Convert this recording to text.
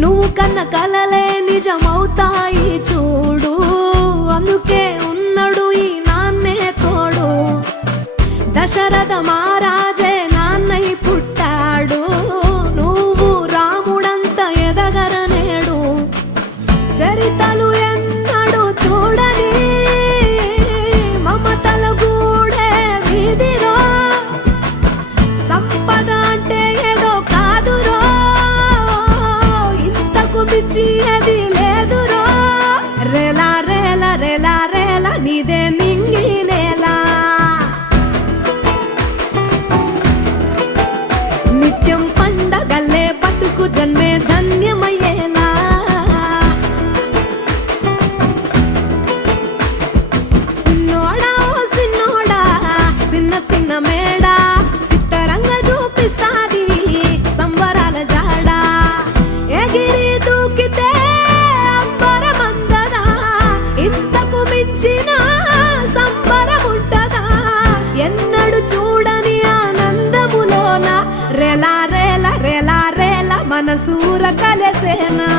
నువ్వు కన్న కలలే నిజమవుతాయి చూడు, అందుకే ఉన్నాడు ఈ నాన్నే తోడు. దశరథ మహారాజే నాన్నై పుట్టాడు, నువ్వు రాముడంత ఎదగరనేడు. చరితలు ఎన్నడు చూడని మమతల గూడే వీధిరో, సంపద అంటే ఏదో కాదురో, ఇంతకు మించి అది లేదురో. రేలా రేలా రేలా రేలా నీదే నింగి నేలా, నిత్యం పండగల్లే బతుకు జన్మే ధన్యమయ్యేలా. సిన్నోడా ఓ సిన్నోడా సిన్న సిన్న మేడా, సిత్తరంగా చూపిస్తాది సంబరాల జాడా. ఎగిరి దూకితే అంబరమందదా, ఇంతకు మించిన సంబరముంటదా. ఎన్నడు చూడని ఆనందములోన రేలా రేలా రేలా రేలా మనసూర కలసేనా.